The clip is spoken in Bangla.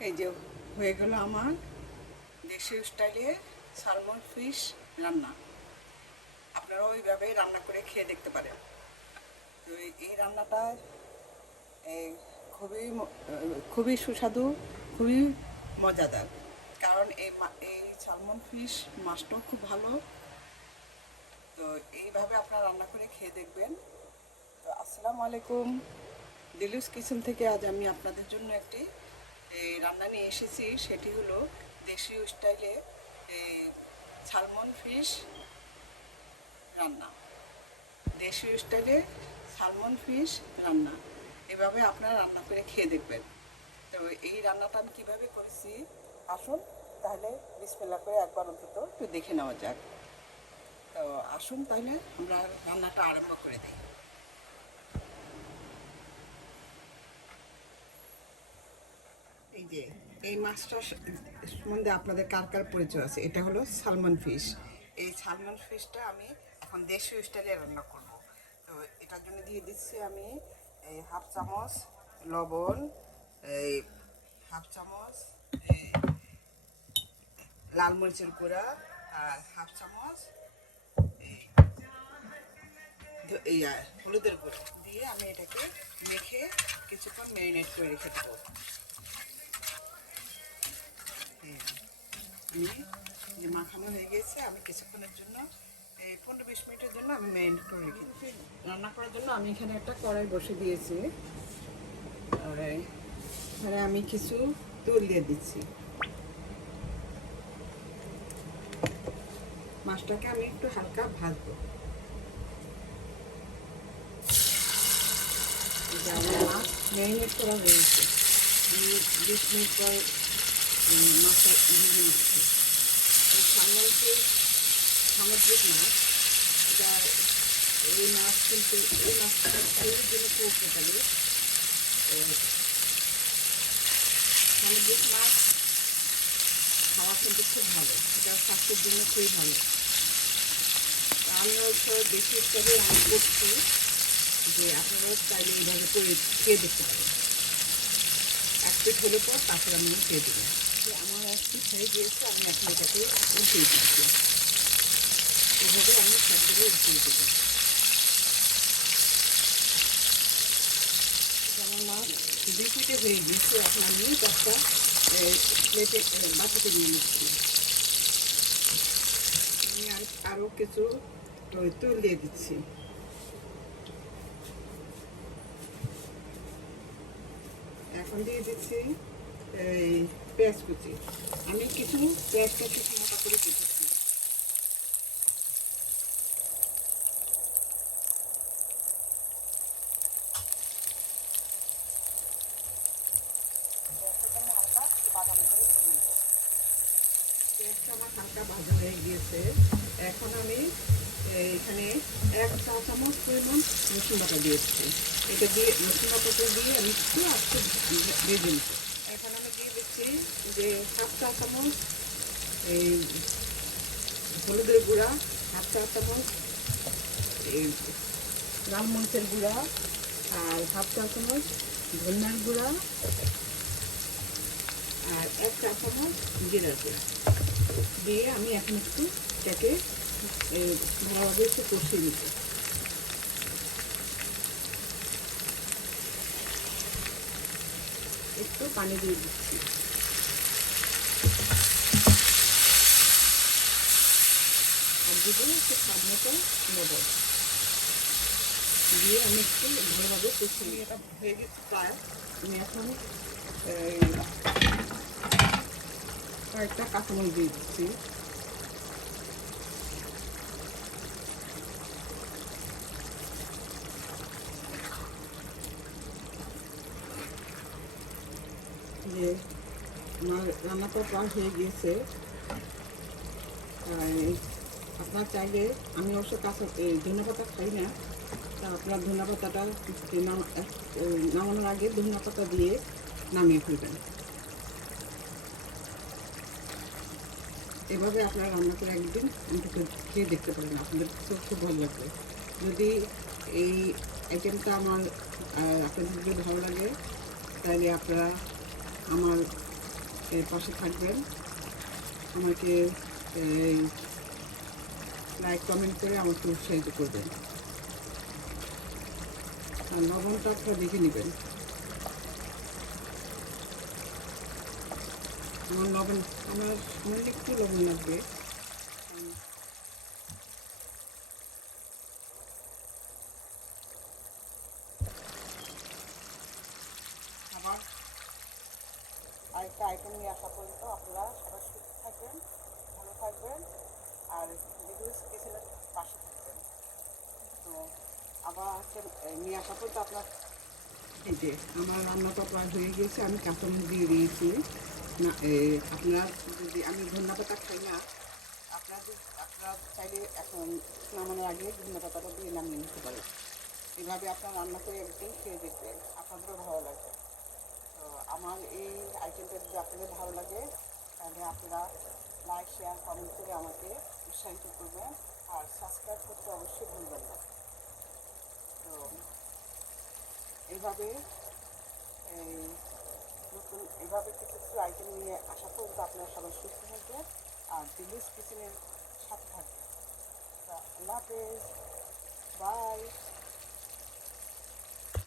এই যে হয়ে গেল আমার দেশীয় স্টাইলে সালমন ফিশ রান্না। আপনারা ওইভাবেই রান্না করে খেয়ে দেখতে পারেন। তো এই- রান্নাটা খুবই খুবই সুস্বাদু, খুবই মজাদার। কারণ এই এই সালমন ফিশ মাছটাও খুব ভালো। তো এইভাবে আপনারা রান্না করে খেয়ে দেখবেন। তো আসসালামু আলাইকুম। দিলুস কিচেন থেকে আজ আমি আপনাদের জন্য একটি এই, রান্না নিয়ে এসেছি সেটি হলো দেশীয় স্টাইলে এই, সালমন ফিশ রান্না। দেশীয় স্টাইলে সালমন ফিশ রান্না। এভাবে আপনারা রান্না করে খেয়ে দেখবেন। তো এই রান্নাটা আমি কীভাবে করেছি আসুন তাহলে বিসমেল্লা করে একবার অন্তত একটু দেখে নেওয়া যাক। তো আসুন তাহলে আমরা রান্নাটা আরম্ভ করে দিই। যে এই মাছটার সম্বন্ধে আপনাদের কার কার পরিচয় আছে? এটা হলো সালমন ফিশ। এই সালমন ফিশটা আমি এখন দেশীয় স্টাইলে রান্না করব। তো এটার জন্য দিয়ে দিচ্ছি আমি এই হাফ চামচ লবণ, এই হাফ চামচ লাল মরিচের গুঁড়া, আর হাফ চামচ, এই হলুদের গুঁড়ো। দিয়ে আমি এটাকে মেখে কিছুক্ষণ ম্যারিনেট করে রেখে দেবো। আমি যে মাখানো হয়ে গেছে। আমি কিছুক্ষণের জন্য এই পনেরো বিশ মিনিটের জন্য আমি ম্যারিনেট করে রেখে রান্না করার জন্য আমি এখানে একটা কড়াই বসে দিয়েছি। এখানে আমি কিছু তেল দিয়ে দিচ্ছি। মাছটাকে আমি একটু হালকা ভাজবো। আমার মাছ ম্যারিনেট করা হয়েছে। বিশ মিনিট পর মাছটা এই সামুদ্রিক মাছ এটা এই মাছ কিন্তু এই মাছটা শরীরের জন্য খুব উপকারী সামুদ্রিক মাছ খাওয়া কিন্তু খুব ভালো এটা স্বাস্থ্যের জন্য খুবই ভালো আমি হয়তো বেশি হিসাবে রান্না করছি যে আপনারাও চাইলে এইভাবে করে খেয়ে দেখতে পারেন এক পিঠ হলে পর তারপর আমি খেয়ে দেবেন যে আমার এক পিঠ হয়ে গিয়েছে আমি এখন এটাকে উল্টিয়ে দিচ্ছি। এইভাবে আমি সবগুলো উল্টিয়ে দেবো আমার মাছ দুই পিঠে হয়ে গিয়েছে, এখন আমি দশটা প্লেটে বাটিতে নিয়ে নিচ্ছি। আমি আর- আরও কিছু তেল দিয়ে দিচ্ছি। এখন দিয়ে দিচ্ছি, এই পেঁয়াজ কুচি। আমি কিছু পেঁয়াজটা কিছু মোটা করে কেটেছি। পেঁয়াজটা আমার হালকা ভাজা হয়ে গিয়েছে। এখন আমি এখানে এক চা চামচ পরিমাণ রসুন বাটা দিয়েছি এটা দিয়ে, রসুন বাটাটা দিয়ে আমি একটু আস্তে ভেজে নিচ্ছি এখন আমি দিয়ে দিচ্ছি যে হাফ চা চামচ, এই হলুদের গুঁড়া, হাফ চা চামচ, এই লাল গুঁড়া, আর হাফ চা চামচ ধনিয়ার গুঁড়া, আর এক চা চামচ জিরার গুঁড়া। দিয়ে আমি এখন একটু এটাকে ভালোভাবে একটু কষিয়ে নিচ্ছি। একটু পানি দিয়ে দিচ্ছি। আর দিব একটু স্বাদ মতো লবণ দিয়ে আমি একটু ভালোভাবে কষিয়ে নিয়ে এটা হয়ে গেছে প্রায় আমি এখন এই, কয়েকটা কাঁচামরিচ দিয়ে দিচ্ছি। যে আমার রান্নাটা প্রায় হয়ে গিয়েছে। আর আপনার চাইলে আমি অবশ্য এই ধনে পাতা খাই না। তা আপনার ধনে পাতাটা নামানোর আগে ধনে পাতা দিয়ে নামিয়ে ফেলবেন। এভাবে আপনারা রান্না করে একদিন অন্তত খেয়ে দেখতে পারেন আপনাদের খুব খুব ভালো লাগবে। যদি এই আইটেমটা আমার আপনাদের যদি ভালো লাগে, তাহলে আপনারা আমার পাশে থাকবেন। আমাকে লাইক কমেন্ট করে আমাকে উৎসাহিত করবেন। আর লবণটা আপনারা দেখে নেবেন। আমার লবণ, আমার আমার একটু লবণ লাগবে। আরেকটা আইটেম নিয়ে আসা পর্যন্ত আপনারা সবাই সুস্থ থাকবেন, ভালো থাকবেন। আর কিচেনের পাশে থাকবেন। তো আবার নিয়ে আসা পর্যন্ত আপনার, এই যে আমার রান্নাটা প্রায় হয়ে গিয়েছে, আমি কাঁচামরিচ দিয়ে দিয়েছি। না আপনার যদি আমি ধন্যা পাতা খাই না, আপনার যদি, আপনারা চাইলে এখন নামানোর আগে ধন্যা পাতাটা দিয়ে নামিয়ে নিতে পারেন। এভাবে আপনার রান্না করে একদিন খেয়ে দেখবেন, আপনাদেরও ভালো লাগবে। তো আমার এই আইটেমটা যদি আপনাদের ভালো লাগে, তাহলে আপনারা লাইক, শেয়ার, কমেন্ট করে আমাকে উৎসাহিত করবেন আর সাবস্ক্রাইব করতে অবশ্যই ভুলবেন না। তো এইভাবে এই নতুন এভাবে কিছু কিছু আইটেম নিয়ে আশা করব আপনারা সবাই সুস্থ থাকবেন, আর দিল্লি কিচেনের সাথে থাকবেন। আল্লাহ হাফেজ। বাই